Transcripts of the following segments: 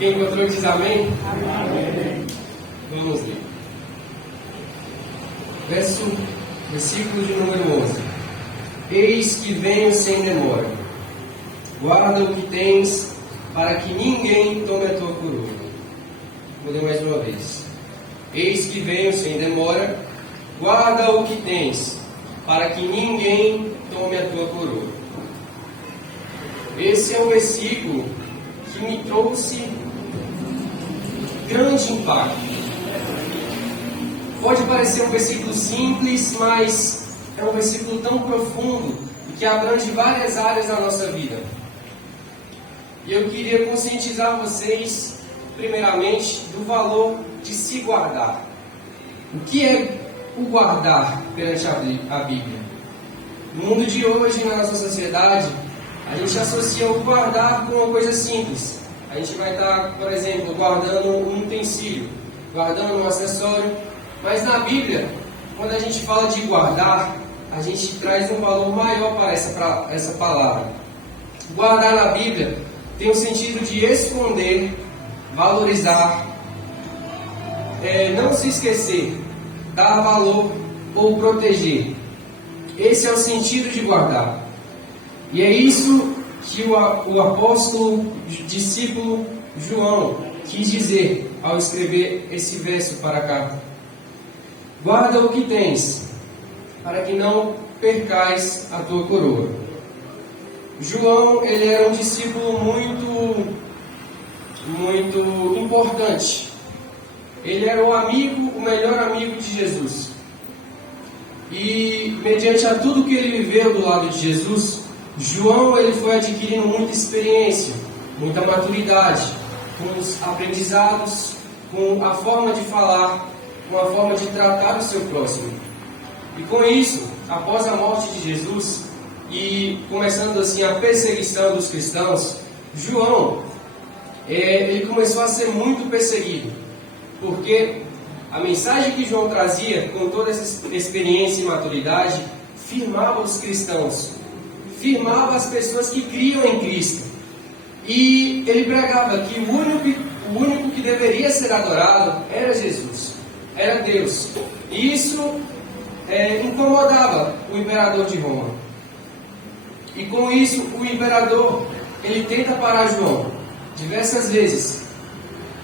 Quem encontrou diz amém? Amém. Vamos ler. Versículo de número 11. Eis que venho sem demora. Guarda o que tens, para que ninguém tome a tua coroa. Vou ler mais uma vez. Eis que venho sem demora. Guarda o que tens, para que ninguém tome a tua coroa. Esse é um versículo que me trouxe grande impacto. Pode parecer um versículo simples, mas é um versículo tão profundo e que abrange várias áreas da nossa vida. E eu queria conscientizar vocês, primeiramente, do valor de se guardar. O que é o guardar perante a Bíblia? No mundo de hoje, na nossa sociedade, a gente associa o guardar com uma coisa simples. A gente vai estar, por exemplo, guardando um utensílio, guardando um acessório. Mas na Bíblia, quando a gente fala de guardar, a gente traz um valor maior para essa palavra. Guardar na Bíblia tem o sentido de esconder, valorizar, não se esquecer, dar valor ou proteger. Esse é o sentido de guardar. E é isso que o apóstolo, discípulo João quis dizer ao escrever esse verso para a carta. Guarda o que tens, para que não percais a tua coroa. João, ele era um discípulo muito importante. Ele era o melhor amigo de Jesus. E mediante a tudo que ele viveu do lado de Jesus, João, ele foi adquirindo muita experiência, muita maturidade, com os aprendizados, com a forma de falar, com a forma de tratar o seu próximo. E com isso, após a morte de Jesus, e começando assim a perseguição dos cristãos, João, ele começou a ser muito perseguido, porque a mensagem que João trazia, com toda essa experiência e maturidade, firmava os cristãos, firmava as pessoas que criam em Cristo. E ele pregava que o único que deveria ser adorado era Jesus, era Deus. E isso incomodava o imperador de Roma. E com isso, o imperador, ele tenta parar João diversas vezes.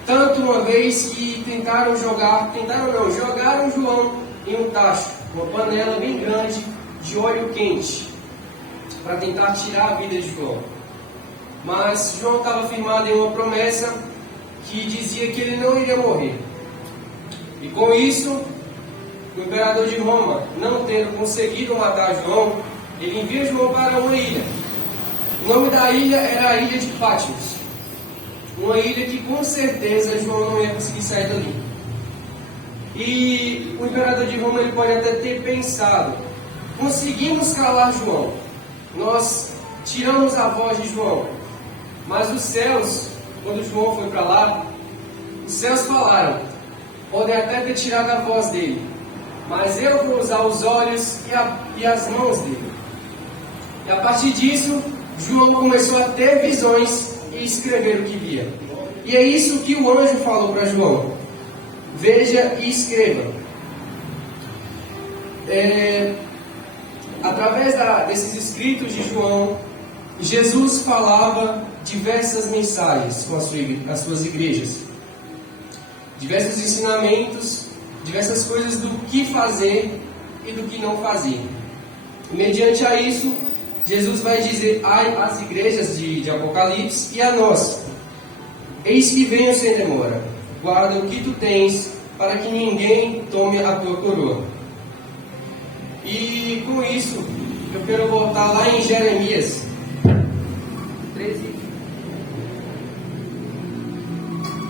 Tanto uma vez que jogaram João em um tacho, uma panela bem grande de óleo quente, para tentar tirar a vida de João. Mas João estava firmado em uma promessa que dizia que ele não iria morrer. E com isso, o imperador de Roma, não tendo conseguido matar João, ele envia João para uma ilha. O nome da ilha era a ilha de Patmos. Uma ilha que com certeza João não ia conseguir sair dali. E o imperador de Roma, ele pode até ter pensado: conseguimos calar João, nós tiramos a voz de João. Mas os céus, quando João foi para lá, os céus falaram: podem até ter tirado a voz dele, mas eu vou usar os olhos e as mãos dele. E a partir disso, João começou a ter visões e escrever o que via. E é isso que o anjo falou para João: veja e escreva. Através desses escritos de João, Jesus falava diversas mensagens com as suas igrejas, diversos ensinamentos, diversas coisas do que fazer e do que não fazer. E mediante a isso, Jesus vai dizer às igrejas de Apocalipse e a nós: eis que venho sem demora, guarda o que tu tens, para que ninguém tome a tua coroa. E com isso, eu quero voltar lá em Jeremias 13.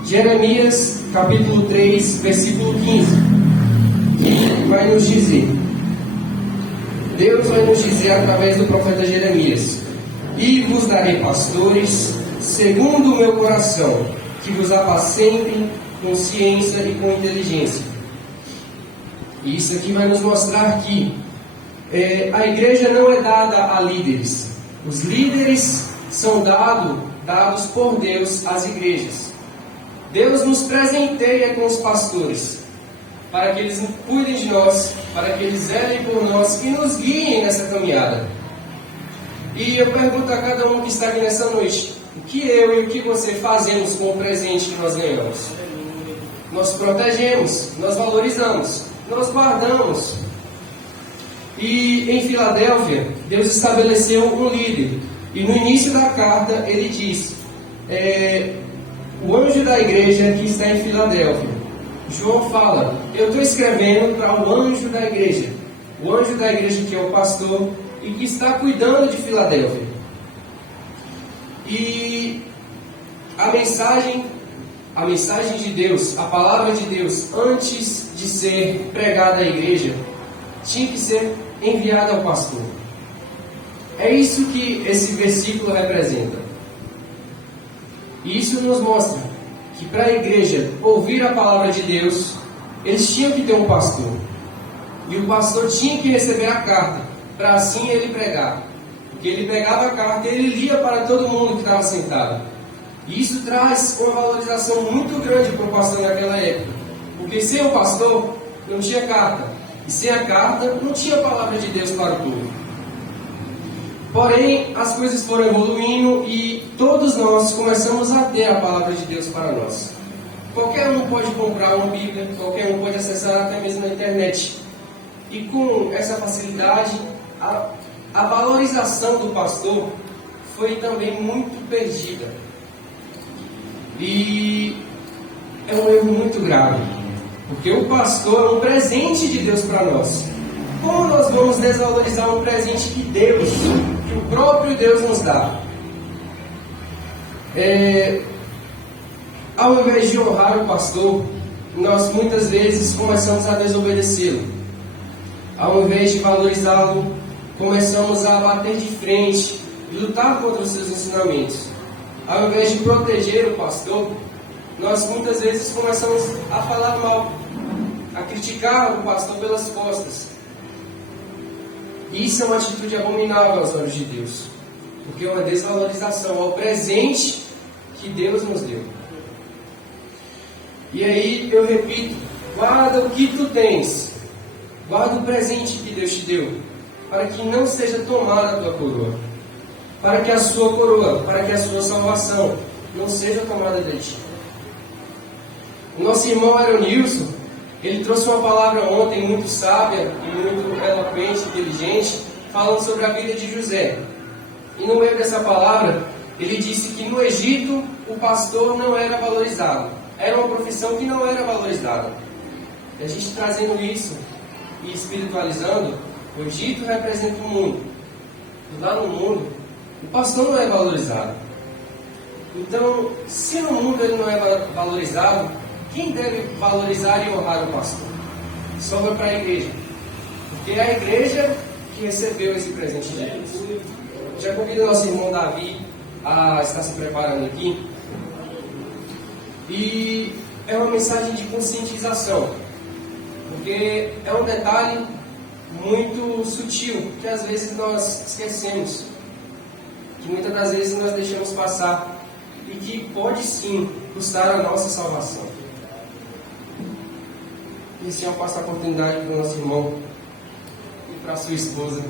Jeremias, capítulo 3, versículo 15. Que vai nos dizer: Deus vai nos dizer através do profeta Jeremias: e vos darei pastores segundo o meu coração, que vos apacentem com ciência e com inteligência. E isso aqui vai nos mostrar que a igreja não é dada a líderes. Os líderes são dados por Deus às igrejas. Deus nos presenteia com os pastores, para que eles cuidem de nós, para que eles zelem por nós e nos guiem nessa caminhada. E eu pergunto a cada um que está aqui nessa noite, o que eu e o que você fazemos com o presente que nós ganhamos? Nós protegemos, nós valorizamos, nós guardamos. E em Filadélfia, Deus estabeleceu um líder. E no início da carta ele diz, o anjo da igreja que está em Filadélfia. João fala, eu estou escrevendo para o anjo da igreja. O anjo da igreja que é o pastor e que está cuidando de Filadélfia. E a mensagem de Deus, a palavra de Deus, antes de ser pregada à igreja, tinha que ser enviada ao pastor. É isso que esse versículo representa. E isso nos mostra que para a igreja ouvir a palavra de Deus, eles tinham que ter um pastor. E o pastor tinha que receber a carta, para assim ele pregar. Porque ele pegava a carta e ele lia para todo mundo que estava sentado. E isso traz uma valorização muito grande para o pastor naquela época. Porque sem o pastor, não tinha carta. E sem a carta, não tinha palavra de Deus para o povo. Porém, as coisas foram evoluindo e todos nós começamos a ter a palavra de Deus para nós. Qualquer um pode comprar uma Bíblia, qualquer um pode acessar até mesmo na internet. E com essa facilidade, a valorização do pastor foi também muito perdida. E é um erro muito grave, porque o pastor é um presente de Deus para nós. Como nós vamos desvalorizar um presente que o próprio Deus nos dá? Ao invés de honrar o pastor, nós muitas vezes começamos a desobedecê-lo. Ao invés de valorizá-lo, começamos a bater de frente e lutar contra os seus ensinamentos. Ao invés de proteger o pastor, nós muitas vezes começamos a falar mal, a criticar o pastor pelas costas. Isso é uma atitude abominável aos olhos de Deus, porque é uma desvalorização ao presente que Deus nos deu. E aí eu repito, guarda o que tu tens, guarda o presente que Deus te deu, para que não seja tomada a tua coroa, para que a sua coroa, para que a sua salvação não seja tomada de ti. O nosso irmão Aronilson, ele trouxe uma palavra ontem muito sábia e muito eloquente, inteligente, falando sobre a vida de José. E no meio dessa palavra, ele disse que no Egito o pastor não era valorizado. Era uma profissão que não era valorizada. E a gente trazendo isso e espiritualizando, o Egito representa o mundo. E lá no mundo, o pastor não é valorizado. Então, se no mundo ele não é valorizado, quem deve valorizar e honrar o pastor? Sobra para a igreja. Porque é a igreja que recebeu esse presente de Deus. Já convido o nosso irmão Davi a estar se preparando aqui. E é uma mensagem de conscientização. Porque é um detalhe muito sutil, que às vezes nós esquecemos. Que muitas das vezes nós deixamos passar. E que pode sim custar a nossa salvação. E se eu passo a oportunidade para o nosso irmão e para a sua esposa.